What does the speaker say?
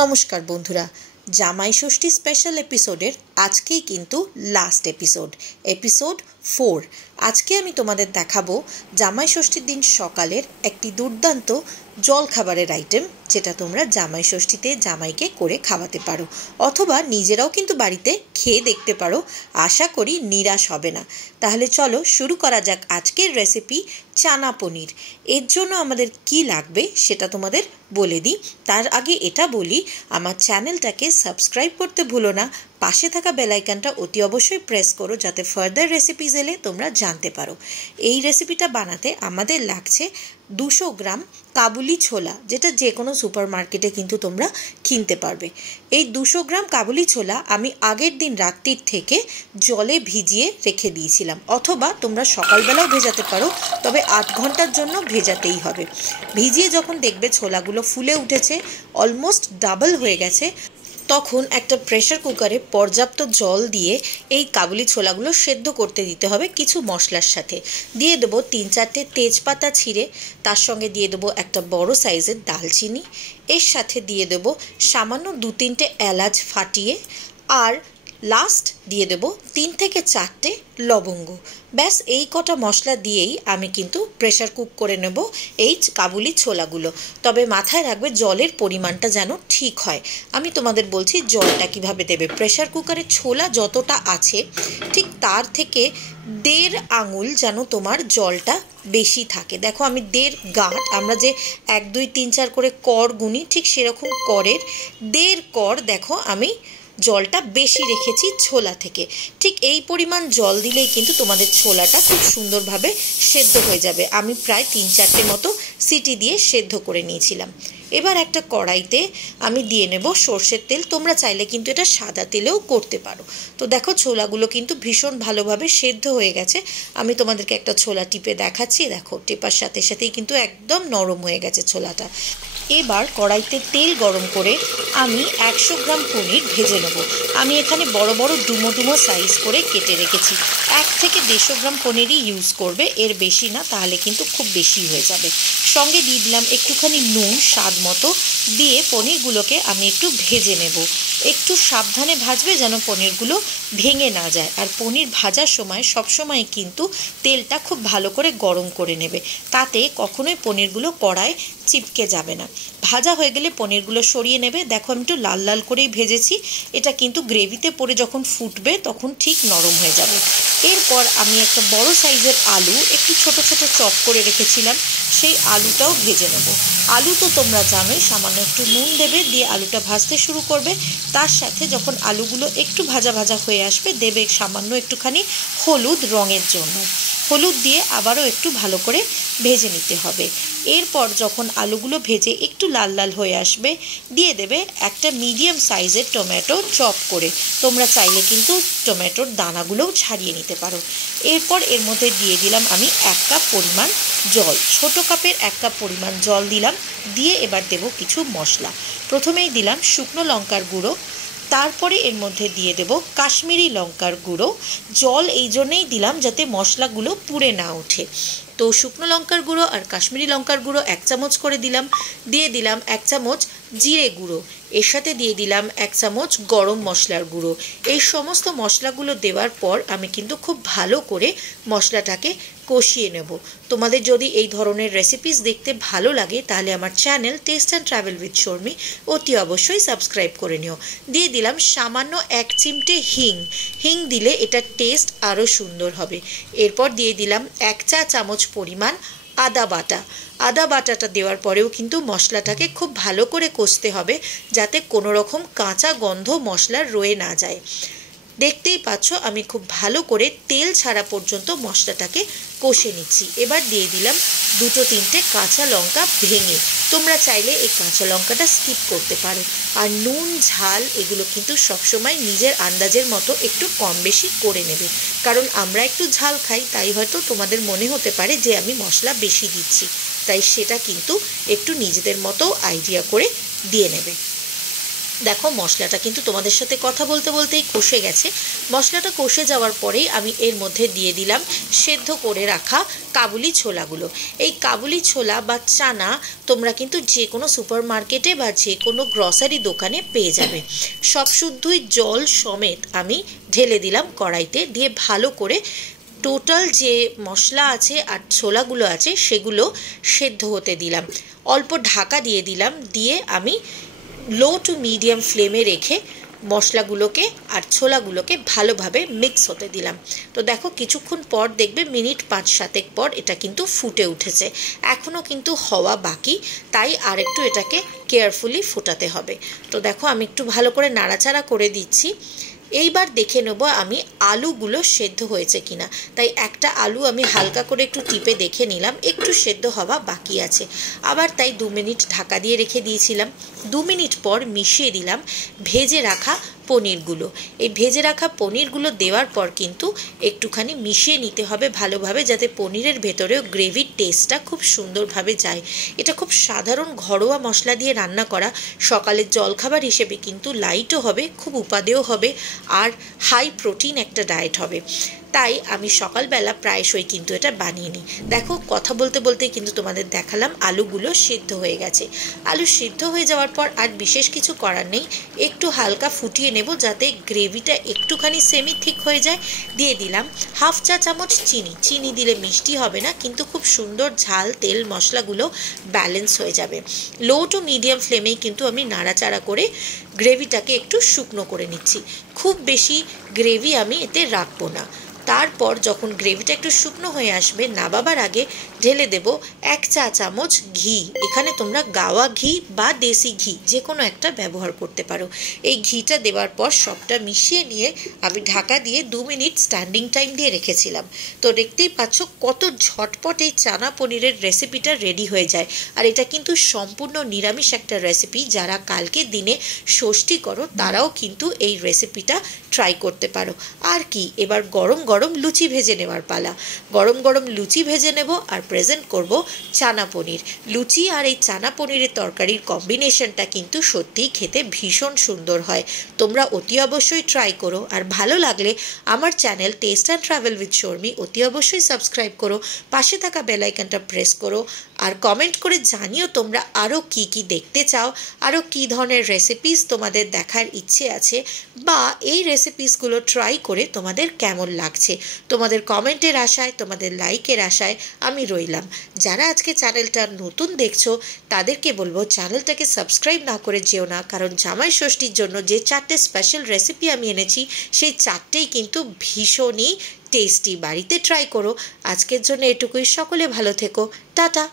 নমস্কার বন্ধুরা, জামাই ষষ্ঠী স্পেশাল এপিসোডের আজকেই কিন্তু লাস্ট এপিসোড 4। আজকে আমি তোমাদের দেখাবো জামাই ষষ্ঠীর দিন সকালের একটি দুর্দান্ত জলখাবারের আইটেম, যেটা তোমরা জামাই ষষ্ঠীতে জামাইকে করে খাওয়াতে পারো, অথবা নিজেরাও কিন্তু বাড়িতে খেয়ে দেখতে পারো। আশা করি নিরাশ হবে না। তাহলে চলো শুরু করা যাক আজকের রেসিপি, চানা পনির। এর জন্য আমাদের কি লাগবে সেটা তোমাদের বলে দিই। তার আগে এটা বলি, আমার চ্যানেলটাকে সাবস্ক্রাইব করতে ভুলো না। পাশে থাকা বেল আইকনটা অতি অবশ্যই প্রেস করো, যাতে ফার্দার রেসিপিস এলে তোমরা জানতে পারো। এই রেসিপিটা বানাতে আমাদের লাগছে 200 গ্রাম কাবুলি ছোলা, যেটা যে কোনো সুপার মার্কেটে কিন্তু তোমরা কিনতে পারবে। এই 200 গ্রাম কাবুলি ছোলা আমি আগের দিন রাত্রির থেকে জলে ভিজিয়ে রেখে দিয়েছিলাম, অথবা তোমরা সকালবেলাও ভেজাতে পারো, তবে 8 ঘন্টার জন্য ভেজাতেই হবে। ভিজিয়ে যখন দেখবে ছোলাগুলো ফুলে উঠেছে, অলমোস্ট ডাবল হয়ে গেছে, তখন একটা প্রেসার কুকারে পর্যাপ্ত জল দিয়ে এই কাবুলি ছোলাগুলো সেদ্ধ করতে দিতে হবে। কিছু মশলার সাথে দিয়ে দেবো 3-4টে তেজপাতা ছিঁড়ে, তার সঙ্গে দিয়ে দেবো একটা বড় সাইজের দালচিনি, এর সাথে দিয়ে দেবো সামান্য 2-3টে এলাচ ফাটিয়ে, আর লাস্ট দিয়ে দেবো 3 থেকে 4টে লবঙ্গ। ব্যাস এই কটা মশলা দিয়েই আমি কিন্তু প্রেসার কুক করে নেব এই কাবুলি ছোলাগুলো। তবে মাথায় রাখবে জলের পরিমাণটা যেন ঠিক হয়। আমি তোমাদের বলছি জলটা কিভাবে দেবে। প্রেসার কুকারে ছোলা যতটা আছে ঠিক তার থেকে 1.5 আঙুল যেন তোমার জলটা বেশি থাকে। দেখো আমি 1.5 গাঁট, আমরা যে 1 2 3 4 করে কর গুনি, ঠিক সেরকম করের 1.5 কর দেখো আমি জলটা বেশি রেখেছি ছোলা থেকে। ঠিক এই পরিমাণ জল দিলেই কিন্তু তোমাদের ছোলাটা খুব সুন্দরভাবে সেদ্ধ হয়ে যাবে। আমি প্রায় 3-4টে মতো সিটি দিয়ে সেদ্ধ করে নিয়েছিলাম। এবার একটা কড়াইতে আমি দিয়ে নেব সর্ষের তেল। তোমরা চাইলে কিন্তু এটা সাদা তেলেও করতে পারো। তো দেখো ছোলাগুলো কিন্তু ভীষণ ভালোভাবে সেদ্ধ হয়ে গেছে। আমি তোমাদেরকে একটা ছোলা টিপে দেখাচ্ছি। দেখো টেপার সাথে সাথেই কিন্তু একদম নরম হয়ে গেছে ছোলাটা। এবার কড়াইতে তেল গরম করে আমি 100 গ্রাম পনির ভেজে নেব। আমি এখানে বড় বড় ডুমো সাইজ করে কেটে রেখেছি। 1 থেকে 150 গ্রাম পনিরই ইউজ করবে, এর বেশি না, তাহলে কিন্তু খুব বেশি হয়ে যাবে। সঙ্গে দিয়ে দিলাম একটুখানি নুন স্বাদ মতো, দিয়ে পনিরগুলোকে আমি একটু ভেজে নেব। একটু সাবধানে ভাজবে যেন পনিরগুলো ভেঙে না যায়। আর পনির ভাজার সময় সবসময় কিন্তু তেলটা খুব ভালো করে গরম করে নেবে, তাতে কখনোই পনিরগুলো কড়ায় চিপকে যাবে না। ভাজা হয়ে গেলে পনিরগুলো সরিয়ে নেবে। দেখো আমি একটু লাল লাল করেই ভেজেছি। এটা কিন্তু গ্রেভিতে পড়ে যখন ফুটবে তখন ঠিক নরম হয়ে যাবে। এরপর আমি একটা বড় সাইজের আলু একটু ছোট ছোট চপ করে রেখেছিলাম, সেই আলুটাও ভেজে নেব। আলু তো তোমরা জানোই, সামান্য একটু নুন দেবে, দিয়ে আলুটা ভাজতে শুরু করবে। তার সাথে যখন আলুগুলো একটু ভাজা ভাজা হয়ে আসবে, দেবে সামান্য একটুখানি হলুদ রঙের জন্য। হলুদ দিয়ে আবারও একটু ভালো করে ভেজে নিতে হবে। এরপর যখন আলুগুলো ভেজে একটু লাল লাল হয়ে আসবে, দিয়ে দেবে একটা মিডিয়াম সাইজের টমেটো চপ করে। তোমরা চাইলে কিন্তু টমেটোর দানাগুলোও ছাড়িয়ে নিতে পারো। এরপর এর মধ্যে দিয়ে দিলাম আমি 1 কাপ পরিমাণ জল, ছোট কাপের 1 কাপ পরিমাণ জল দিলাম। দিয়ে এবার দেব কিছু মশলা। প্রথমেই দিলাম শুকনো লঙ্কার গুঁড়ো, তারপরে এর মধ্যে দিয়ে দেব কাশ্মীরি লঙ্কার গুঁড়ো। জল এই জন্যেই দিলাম যাতে মশলাগুলো পুড়ে না ওঠে। তো শুকনো লঙ্কার গুঁড়ো আর কাশ্মীরি লঙ্কার গুঁড়ো 1 চামচ করে দিলাম। দিয়ে দিলাম 1 চামচ জিরে গুঁড়ো, এর সাথে দিয়ে দিলাম 1 চামচ গরম মশলার গুঁড়ো। এই সমস্ত মশলাগুলো দেওয়ার পর আমি কিন্তু খুব ভালো করে মশলাটাকে কষিয়ে নেব। তোমাদের যদি এই ধরনের রেসিপিস দেখতে ভালো লাগে, তাহলে আমার channel test and travel with Sharmi অতি অবশ্যই সাবস্ক্রাইব করে নিও। দিয়ে দিলাম সামান্য 1 চিমটে হিং দিলে এটার টেস্ট আরও সুন্দর হবে। এরপর দিয়ে দিলাম 1 চা চামচ পরিমাণ আদা বাটাটা দেওয়ার পরেও কিন্তু মশলাটাকে খুব ভালো করে কষতে হবে, যাতে কোনো রকম কাঁচা গন্ধ মশলার রয়ে না যায়। দেখতেই পাচ্ছ আমি খুব ভালো করে তেল ছাড়া পর্যন্ত মশলাটাকে কষে নিচ্ছি। এবার দিয়ে দিলাম 2-3টে কাঁচা লঙ্কা ভেঙে। তোমরা চাইলে এই কাঁচা লঙ্কাটা স্কিপ করতে পারো। আর নুন ঝাল এগুলো কিন্তু সবসময় নিজের আন্দাজের মতো একটু কম বেশি করে নেবে, কারণ আমরা একটু ঝাল খাই, তাই হয়তো তোমাদের মনে হতে পারে যে আমি মশলা বেশি দিচ্ছি, তাই সেটা কিন্তু একটু নিজেদের মতো আইডিয়া করে দিয়ে নেবে। দেখো মশলাটা কিন্তু তোমাদের সাথে কথা বলতে বলতেই কষে গেছে। মশলাটা কষে যাওয়ার পরেই আমি এর মধ্যে দিয়ে দিলাম সেদ্ধ করে রাখা কাবুলি ছোলাগুলো। এই কাবুলি ছোলা বা চানা তোমরা কিন্তু যে কোনো সুপার মার্কেটে বা যে কোনো গ্রসারি দোকানে পেয়ে যাবে। সব শুদ্ধই জল সমেত আমি ঢেলে দিলাম কড়াইতে, দিয়ে ভালো করে টোটাল যে মশলা আছে আর ছোলাগুলো আছে সেগুলো সেদ্ধ হতে দিলাম। অল্প ঢাকা দিয়ে দিলাম, দিয়ে আমি লো টু মিডিয়াম ফ্লেমে রেখে মশলাগুলোকে আর ছোলাগুলোকে ভালোভাবে মিক্স হতে দিলাম। তো দেখো কিছুক্ষণ পর দেখবে মিনিট 5-7 পর এটা কিন্তু ফুটে উঠেছে। এখনও কিন্তু হওয়া বাকি, তাই আরেকটু এটাকে কেয়ারফুলি ফোটাতে হবে। তো দেখো আমি একটু ভালো করে নাড়াচাড়া করে দিচ্ছি। এইবার দেখে নেব আমি আলুগুলো সেদ্ধ হয়েছে কিনা। তাই একটা আলু আমি হালকা করে একটু টিপে দেখে নিলাম, একটু সেদ্ধ হওয়া বাকি আছে। আবার তাই 2 মিনিট ঢাকা দিয়ে রেখে দিয়েছিলাম। 2 মিনিট পর মিশিয়ে দিলাম ভেজে রাখা পনিরগুলো। এই ভেজে রাখা পনিরগুলো দেওয়ার পর কিন্তু একটুখানি মিশিয়ে নিতে হবে ভালোভাবে, যাতে পনিরের ভেতরেও গ্রেভির টেস্টটা খুব সুন্দরভাবে যায়। এটা খুব সাধারণ ঘরোয়া মশলা দিয়ে রান্না করা, সকালের জলখাবার হিসেবে কিন্তু লাইটও হবে, খুব উপাদেয় হবে, আর হাই প্রোটিন একটা ডায়েট হবে। তাই আমি সকালবেলা প্রায়শই কিন্তু এটা বানিয়ে নিই। দেখো কথা বলতে বলতে কিন্তু তোমাদের দেখালাম আলুগুলো সিদ্ধ হয়ে গেছে। আলু সিদ্ধ হয়ে যাওয়ার পর আর বিশেষ কিছু করার নেই, একটু হালকা ফুটিয়ে নেব যাতে গ্রেভিটা একটুখানি সেমি থিক হয়ে যায়। দিয়ে দিলাম 1/2 চা চামচ চিনি। চিনি দিলে মিষ্টি হবে না, কিন্তু খুব সুন্দর ঝাল তেল মশলাগুলো ব্যালেন্স হয়ে যাবে। লো টু মিডিয়াম ফ্লেমেই কিন্তু আমি নাড়াচাড়া করে গ্রেভিটাকে একটু শুকনো করে নিচ্ছি। খুব বেশি গ্রেভি আমি এতে রাখবো না। তারপর যখন গ্রেভিটা একটু শুকনো হয়ে আসবে, নামাবার আগে ঢেলে দেব 1 চা চামচ ঘি। এখানে তোমরা গাওয়া ঘি বা দেশি ঘি যে কোনো একটা ব্যবহার করতে পারো। এই ঘিটা দেওয়ার পর সবটা মিশিয়ে নিয়ে আমি ঢাকা দিয়ে 2 মিনিট স্ট্যান্ডিং টাইম দিয়ে রেখেছিলাম। তো দেখতেই পাচ্ছ কত ঝটপট এই চানা পনিরের রেসিপিটা রেডি হয়ে যায়। আর এটা কিন্তু সম্পূর্ণ নিরামিষ একটা রেসিপি। যারা কালকের দিনে ষষ্ঠী করো তারাও কিন্তু এই রেসিপিটা ট্রাই করতে পারো। আর কি, এবার গরম গরম লুচি ভেজে নেওয়ার পালা। গরম গরম লুচি ভেজে নেব আর প্রেজেন্ট করব চানা পনির। লুচি আর এই চানা পনিরের তরকারির কম্বিনেশনটা কিন্তু সত্যিই খেতে ভীষণ সুন্দর হয়। তোমরা অতি অবশ্যই ট্রাই করো, আর ভালো লাগলে আমার channel test and travel with Sharmi অতি অবশ্যই সাবস্ক্রাইব করো, পাশে থাকা বেল আইকনটা প্রেস করো, আর কমেন্ট করে জানিও তোমরা আরও কি কি দেখতে চাও, আরও কী ধরনের রেসিপিস তোমাদের দেখার ইচ্ছে আছে, বা এই রেসিপিসগুলো ট্রাই করে তোমাদের কেমন লাগছে। তোমাদের কমেন্টের আশায়, তোমাদের লাইকের আশায় আমি রইলাম। যারা আজকে চ্যানেলটা নতুন দেখছো তাদেরকে বলবো চ্যানেলটাকে সাবস্ক্রাইব না করে যেও না, কারণ জামাই ষষ্ঠীর জন্য যে 4টে স্পেশাল রেসিপি আমি এনেছি সেই 4টেই কিন্তু ভীষণই টেস্টি। বাড়িতে ট্রাই করো। আজকের জন্য এটুকুই। সকলে ভালো থেকো। টাটা।